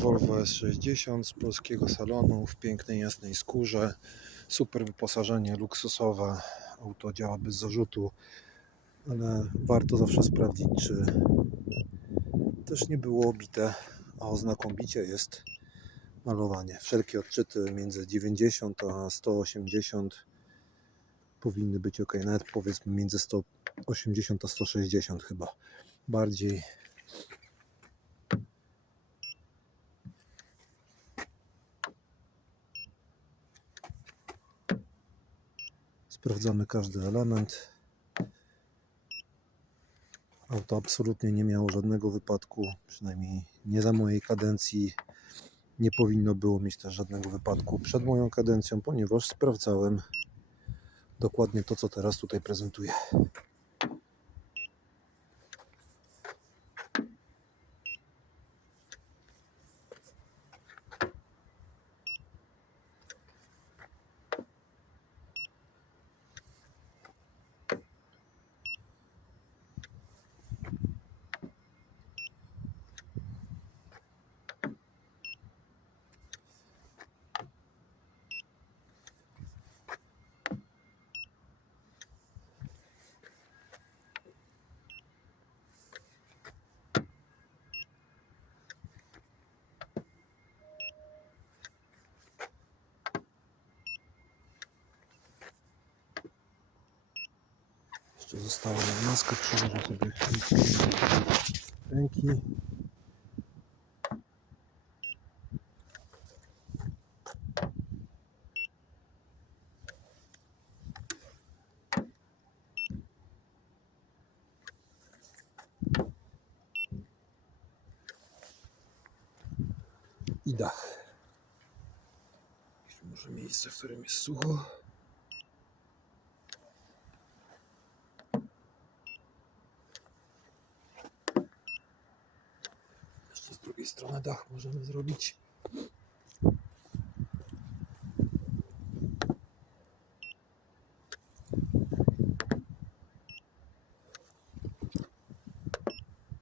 Volvo S60 z polskiego salonu w pięknej jasnej skórze. Super wyposażenie luksusowe. Auto działa bez zarzutu, ale warto zawsze sprawdzić, czy też nie było obite, a oznaką bicia jest malowanie. Wszelkie odczyty między 90 a 180 powinny być ok. Nawet powiedzmy między 180 a 160 chyba. Bardziej Sprawdzamy każdy element. Auto absolutnie nie miało żadnego wypadku, przynajmniej nie za mojej kadencji. Nie powinno było mieć też żadnego wypadku przed moją kadencją, ponieważ sprawdzałem dokładnie to, co teraz tutaj prezentuję. Jeszcze została nam maska, przełożę sobie ręki. I dach. Może miejsce, w którym jest sucho. Z drugiej strony dach możemy zrobić.